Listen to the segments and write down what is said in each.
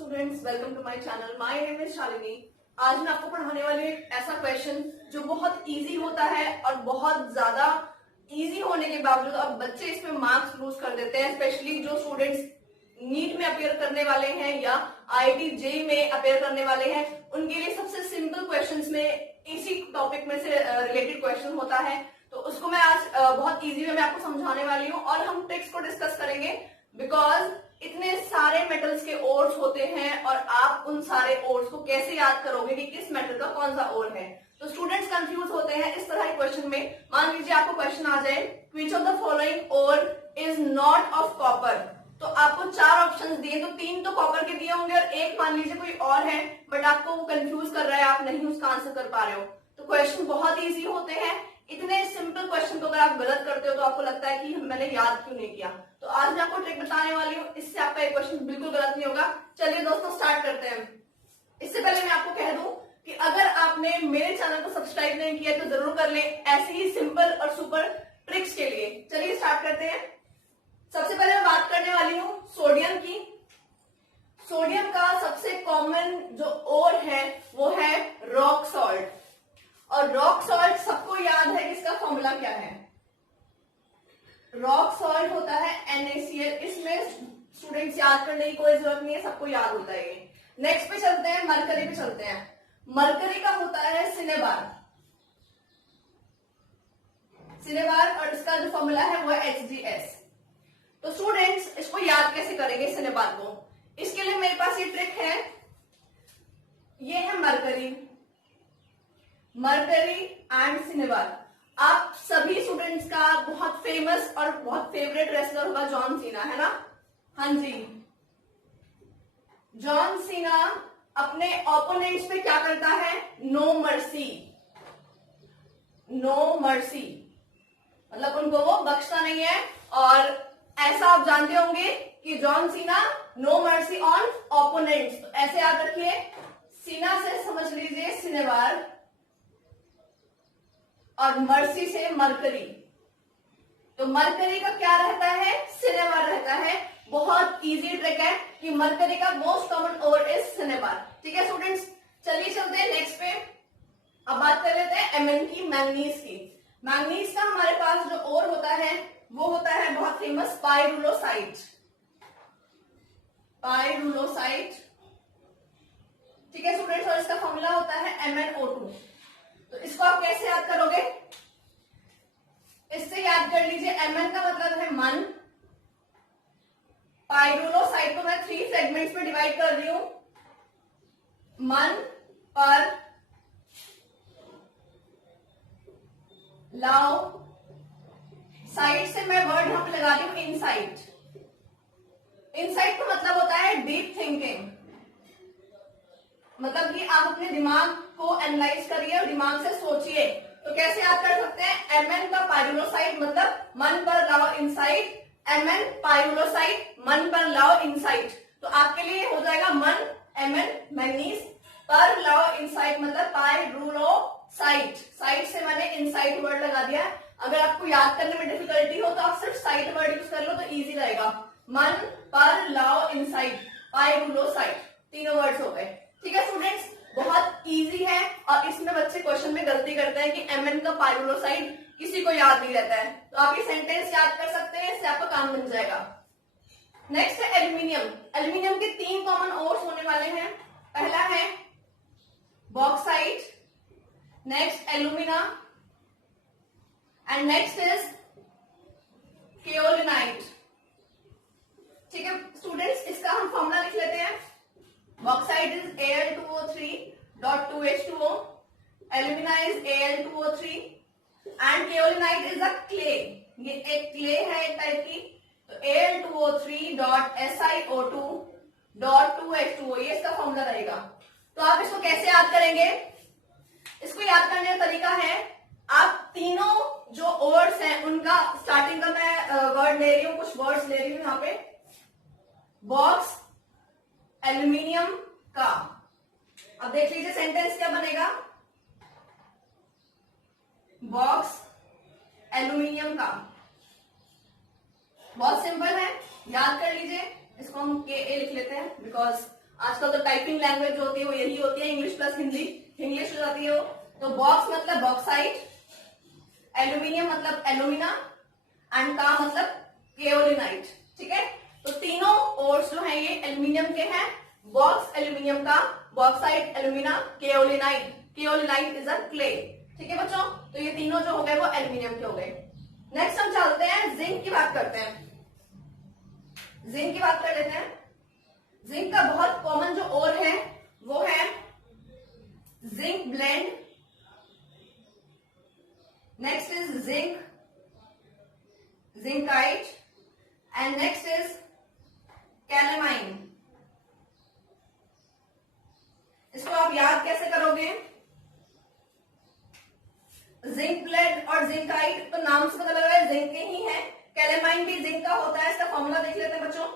Students, welcome to my channel. My name is Shalini. आज मैं आपको पढ़ाने वाली हूँ एक ऐसा क्वेश्चन जो बहुत इजी होता है और बहुत ज्यादा इजी होने के बावजूद अब बच्चे इसमें मार्क्स लूज कर देते हैं। स्पेशली जो स्टूडेंट्स नीट में अपेयर करने वाले हैं या IIT JEE में अपेयर करने वाले हैं, उनके लिए सबसे सिंपल क्वेश्चंस में इसी टॉपिक में से रिलेटेड क्वेश्चन होता है। तो उसको मैं आज बहुत इजी वे में आपको समझाने वाली हूँ और हम ट्रिक्स को डिस्कस करेंगे। बिकॉज इतने सारे मेटल्स के ओर्स होते हैं और आप उन सारे ओर्स को कैसे याद करोगे कि किस मेटल का कौन सा ओर है। तो स्टूडेंट्स कंफ्यूज होते हैं इस तरह के क्वेश्चन में। मान लीजिए आपको क्वेश्चन आ जाए, which of the following ore is not of copper. तो आपको चार ऑप्शंस दिए, तो तीन तो कॉपर के दिए होंगे और एक मान लीजिए कोई और है, बट आपको वो कंफ्यूज कर रहा है, आप नहीं उसका आंसर कर पा रहे हो। तो क्वेश्चन बहुत इजी होते हैं। इतने सिंपल क्वेश्चन को अगर आप गलत करते हो तो आपको लगता है कि मैंने याद क्यों नहीं किया। तो आज मैं आपको ट्रिक बताने वाली हूँ, इससे आपका एक क्वेश्चन बिल्कुल गलत नहीं होगा। चलिए दोस्तों स्टार्ट करते हैं। इससे पहले मैं आपको कह दूं कि अगर आपने मेरे चैनल को सब्सक्राइब नहीं किया तो जरूर कर लें, ऐसी ही सिंपल और सुपर ट्रिक्स के लिए। चलिए स्टार्ट करते हैं। सबसे पहले मैं बात करने वाली हूँ सोडियम की। सोडियम का सबसे कॉमन जो ओर है वो है रॉक सॉल्ट। और रॉक सॉल्ट सबको याद है कि इसका फॉर्मूला क्या है। रॉक सॉल्ट होता है NaCl। इसमें स्टूडेंट्स याद करने की कोई जरूरत नहीं है, सबको याद होता है ये। नेक्स्ट पे चलते हैं, मरकरी पे चलते हैं। मरकरी का होता है सिनेबार। सिनेबार और इसका जो फॉर्मूला है वो है HgS। तो स्टूडेंट्स इसको याद कैसे करेंगे सिनेबार को, इसके लिए मेरे पास ये ट्रिक है। ये है मरकरी, मरकरी एंड सिनेबार। आप सभी स्टूडेंट्स का बहुत फेमस और बहुत फेवरेट रेसलर होगा जॉन सीना, है ना? हाँ जी, जॉन सीना अपने ओपोनेंट्स पे क्या करता है? No mercy. नो मर्सी मतलब उनको वो बख्शता नहीं है। और ऐसा आप जानते होंगे कि John Cena no mercy on opponents. तो ऐसे याद रखिए, सीना से समझ लीजिए सिनेबार और मर्सी से मरकरी। तो मरकरी का क्या रहता है? सिनेबार रहता है। बहुत इजी ट्रिक है कि मरकरी का most common ore is cinnabar. ठीक है स्टूडेंट्स, चलिए चलते हैं नेक्स्ट पे। अब बात कर लेते हैं Mn की, मैंगनीज की। मैंगनीज का हमारे पास जो ओर होता है वो होता है बहुत फेमस पाइरुलोसाइट। पाइरुलोसाइट, ठीक है स्टूडेंट्स, और इसका फॉर्मूला होता है MnO2। तो इसको आप कैसे याद करोगे? इससे याद कर लीजिए, Mn का मतलब है मन। पाइरुलोसाइट को मैं 3 फ्रेगमेंट्स में डिवाइड कर रही हूं, मन पर लाओ। साइड से मैं वर्ड यहां पे लगा रही हूं इनसाइट। इनसाइट का मतलब होता है डीप थिंकिंग। मतलब कि आप अपने दिमाग को एनालाइज करिए और दिमाग से सोचिए। तो कैसे याद कर सकते हैं? Mn का पाइरुलोसाइट मतलब मन पर लाओ इनसाइट। Mn पाइरुलोसाइट, मन पर लाओ इनसाइट। तो आपके लिए हो जाएगा मन Mn मैंगनीज, पर लाओ इनसाइट मतलब पाइरुलोसाइट। साइट से मैंने इनसाइट वर्ड लगा दिया। अगर आपको याद करने में डिफिकल्टी हो तो आप सिर्फ साइट वर्ड यूज कर लो तो इजी रहेगा। मन पर लाओ इनसाइट, पाइरुलोसाइट, तीनों वर्ड्स हो गए। ठीक है स्टूडेंट्स, बहुत इजी है। और इसमें बच्चे क्वेश्चन में गलती करते हैं कि Mn का पाइरुलोसाइट किसी को याद नहीं रहता है। तो आप ये सेंटेंस याद कर सकते हैं, इससे आपका काम बन जाएगा। नेक्स्ट है एल्यूमिनियम। एल्यूमिनियम के 3 कॉमन ओर्स होने वाले हैं। पहला है bauxite, next alumina and next is kaolinite. ठीक है स्टूडेंट्स, इसका हम फॉर्मूला लिख लेते हैं। Bauxite is Al2O3.2H2O, alumina is Al2O3 and kaolinite is a clay। ये एक क्ले है एक टाइप की। तो Al2O3.SiO2.2H2O, ये इसका फॉर्मूला रहेगा। तो आप इसको कैसे याद करेंगे? इसको याद करने का तरीका है, आप तीनों जो ओर्स हैं उनका स्टार्टिंग का मैं वर्ड ले रही हूँ, कुछ वर्ड्स ले रही हूँ यहाँ पे। बॉक्स एल्यूमिनियम का। अब देख लीजिए सेंटेंस क्या बनेगा। बॉक्स एल्यूमिनियम का। बहुत सिंपल है, याद कर लीजिए। इसको हम Ka लिख लेते हैं बिकॉज आजकल तो टाइपिंग लैंग्वेज जो होती है वो यही होती है, इंग्लिश प्लस हिंदी, इंग्लिश हो जाती है वो। तो बॉक्स मतलब बॉक्साइट, एल्यूमिनियम मतलब एल्यूमिना, एंड का मतलब केओलिनाइट। ठीक है, तो तीनों ओर्स जो है ये एल्यूमिनियम के हैं। बॉक्स एल्यूमिनियम का, bauxite alumina, kaolinite, kaolinite is a clay. ठीक है बच्चों, तो ये तीनों जो हो गए वो एल्यूमिनियम के हो गए। नेक्स्ट हम चलते हैं जिंक की बात करते हैं। जिंक की बात कर लेते हैं। जिंक का बहुत कॉमन जो ओर है वो है zinc blende, next is zinc zincite, and next is calamine. इसको आप याद कैसे करोगे? जिंक ब्लेंड और जिंकाइट तो नाम से पता लग रहा है जिंक के ही है। कैलेमाइन भी जिंक का होता है, इसका फॉर्मूला देख लेते हैं बच्चों।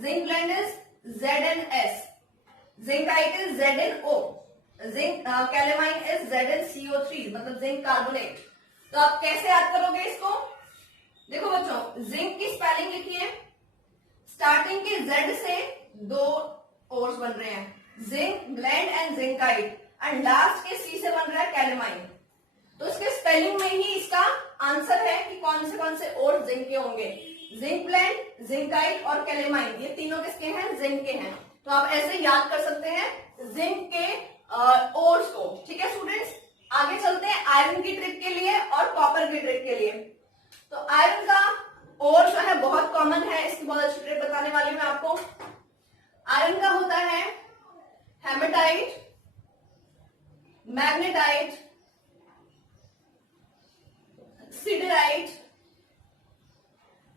Zinc blende is ZnS, zincite is ZnO, zinc calamine is ZnCO3 मतलब जिंक कार्बोनेट। तो आप कैसे याद करोगे इसको? देखो बच्चों, जिंक की स्पेलिंग लिखिए, स्टार्टिंग के Z से दो ओर्स बन रहे हैं, zinc blende and zincite, and last के C से बन रहा है कैलेमाइन। तो इसके स्पेलिंग में ही इसका आंसर है कि कौन से ओर्स जिंक के होंगे। जिंक ब्लेंड, जिंकाइट और कैलेमाइन ये तीनों किसके हैं? जिंक के हैं। तो आप ऐसे याद कर सकते हैं जिंक के ओर्स को। ठीक है स्टूडेंट्स, आगे चलते हैं आयरन की ट्रिक के लिए और कॉपर की ट्रिक के लिए। तो आयरन का ओर जो है बहुत कॉमन है, इसकी बहुत अच्छी ट्रिक बताने वाली मैं आपको। आयरन का होता है hematite, magnetite, siderite.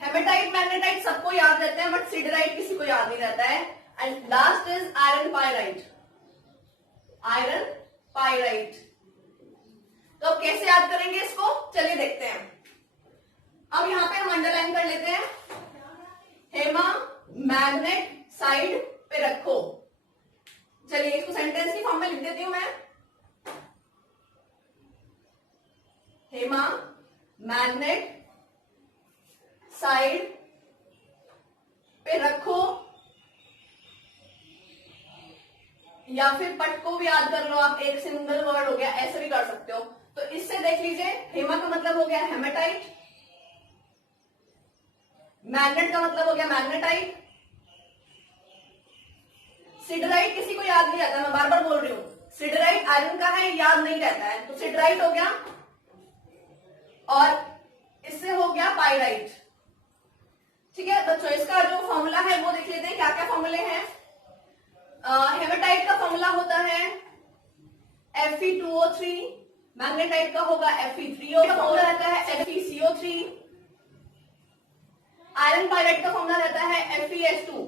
Hematite magnetite सबको याद रहते हैं, बट सिडराइट किसी को याद नहीं रहता है। And last is iron pyrite, iron pyrite. तो अब कैसे याद करेंगे इसको, चलिए देखते हैं। अब यहां पे हम अंडरलाइन कर लेते हैं, हेमा मैग्नेट साइड पे रखो। चलिए इसको सेंटेंस की फॉर्म में लिख देती हूं मैं। हेमा मैग्नेट साइड पे रखो, या फिर पट को भी याद कर लो आप, एक सिंगल वर्ड हो गया, ऐसे भी कर सकते हो। तो इससे देख लीजिए, हेमा का मतलब हो गया हेमेटाइट, मैग्नेट का मतलब हो गया मैग्नेटाइट, सिडराइट किसी को याद नहीं रहता, मैं बार बार बोल रही हूं, सिडराइट आयरन का है, याद नहीं रहता है, तो सिडराइट हो गया, और इससे हो गया पायराइट। ठीक है बच्चों, इसका जो फॉर्मूला है वो देख लेते हैं, क्या क्या फॉर्मूले हैं। हेमेटाइट का फॉर्मूला होता है Fe2O3, मैग्नेटाइट का होगा Fe3O का फॉर्मूला रहता है FeCO3, आयरन पायराइट का फॉर्मूला रहता है FeS2।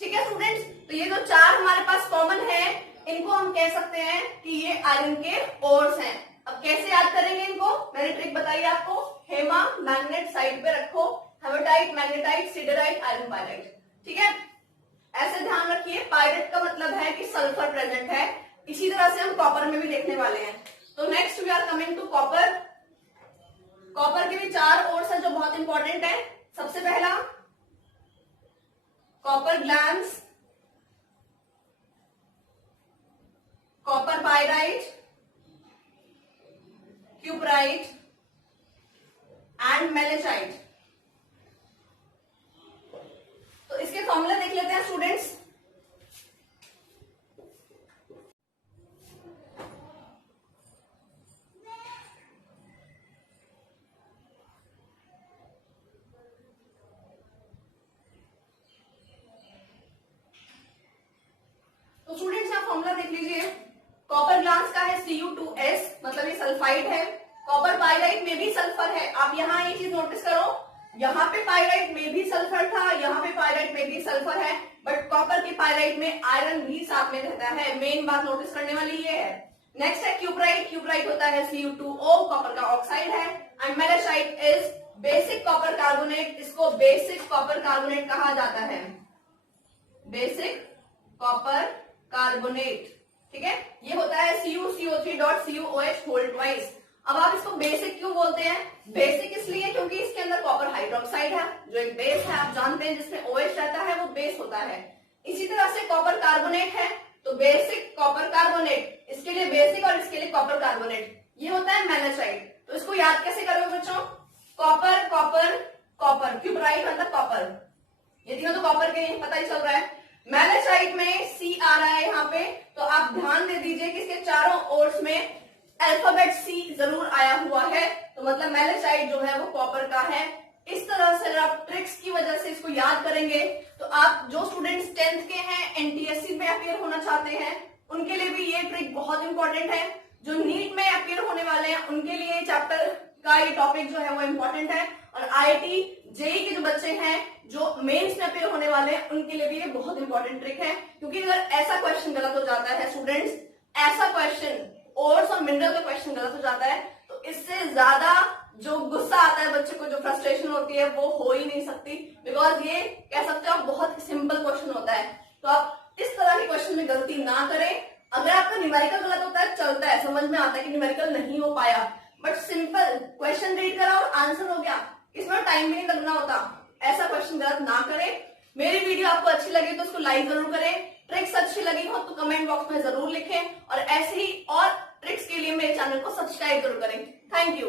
ठीक है स्टूडेंट्स, तो ये जो चार हमारे पास कॉमन है, इनको हम कह सकते हैं कि ये आयरन के ओर्स हैं। अब कैसे याद करेंगे इनको, मैंने ट्रिक बताई आपको। हेमा मैग्नेट साइड पे रखो, hematite, magnetite, siderite, iron pyrite. ठीक है, ऐसे ध्यान रखिए। पायरेट का मतलब है कि सल्फर प्रेजेंट है। इसी तरह से हम कॉपर में भी देखने वाले हैं। तो next we are coming to copper. Copper के भी चार ओर्स है जो बहुत इंपॉर्टेंट है। सबसे पहला copper glance, copper pyrite, cuprite and malachite. तो इसके फॉर्मूला देख लेते हैं स्टूडेंट्स। तो स्टूडेंट्स आप फॉर्मूला देख लीजिए। कॉपर ग्लास का है Cu2S, मतलब ये सल्फाइड है। कॉपर पायराइट में भी सल्फर है। आप यहाँ ये चीज नोटिस करो, यहाँ पे पायराइट में भी सल्फर था, यहाँ पे पायराइट में भी सल्फर है, बट कॉपर की पायराइट में आयरन भी साथ में रहता है। मेन बात नोटिस करने वाली ये है। नेक्स्ट है क्यूपराइट। क्यूपराइट होता है Cu2O, कॉपर का ऑक्साइड है। And malachite is basic copper carbonate. इसको बेसिक कॉपर कार्बोनेट कहा जाता है, बेसिक कॉपर कार्बोनेट। ठीक है, ये होता है CuCO3.CuOH होल ट्वाइस। अब आप इसको बेसिक क्यों बोलते हैं? बेसिक इसलिए क्योंकि इसके अंदर कॉपर हाइड्रोक्साइड है, जो एक बेस है, आप जानते हैं, जिसमें OH रहता है वो बेस होता है। इसी तरह से कॉपर कार्बोनेट है, तो बेसिक कॉपर कार्बोनेट, इसके लिए बेसिक और इसके लिए कॉपर कार्बोनेट, ये होता है मैग्नेसाइट। तो इसको याद कैसे करोगे बच्चों? कॉपर कॉपर कॉपर, क्यूबराइट मतलब कॉपर, ये तीनों तो कॉपर के पता ही चल रहा है। मैग्नेसाइट में सी आ रहा है यहाँ पे, तो आप ध्यान दे दीजिए कि इसके चारों ओर्स में अल्फाबेट सी जरूर आया हुआ है, तो मतलब मैग्नेसाइट जो है वो कॉपर का है। इस तरह से अगर आप ट्रिक्स की वजह से इसको याद करेंगे तो आप जो स्टूडेंट्स 10th के हैं, एनटीएससी में अपीयर होना चाहते हैं, उनके लिए भी ये ट्रिक बहुत इंपॉर्टेंट है। जो नीट में अपीयर होने वाले हैं उनके लिए चैप्टर का ये टॉपिक जो है वो इम्पोर्टेंट है, और आईआईटी जेई के जो बच्चे हैं जो मेंस में अपीयर होने वाले हैं उनके लिए भी ये बहुत इंपॉर्टेंट ट्रिक है। क्योंकि अगर ऐसा क्वेश्चन गलत हो जाता है स्टूडेंट्स, ऐसा क्वेश्चन ओर्स और मिनरल का क्वेश्चन गलत हो जाता है, तो इससे ज्यादा जो गुस्सा आता है बच्चे को, जो फ्रस्ट्रेशन होती है, वो हो ही नहीं सकती। बिकॉज ये कह सकते हो आप बहुत सिंपल क्वेश्चन होता है, तो आप इस तरह के क्वेश्चन में गलती ना करें। अगर आपका न्यूमेरिकल गलत होता है चलता है, समझ में आता है कि न्यूमेरिकल नहीं हो पाया, बट सिंपल क्वेश्चन रीड करा और आंसर हो गया, इसमें टाइम भी नहीं लगना होता, ऐसा क्वेश्चन गलत ना करें। मेरी वीडियो आपको अच्छी लगी तो उसको लाइक जरूर करें, ट्रिक्स अच्छी लगी हो तो कमेंट बॉक्स में जरूर लिखें, और ऐसे ही और ट्रिक्स के लिए मेरे चैनल को सब्सक्राइब जरूर करें। Thank you.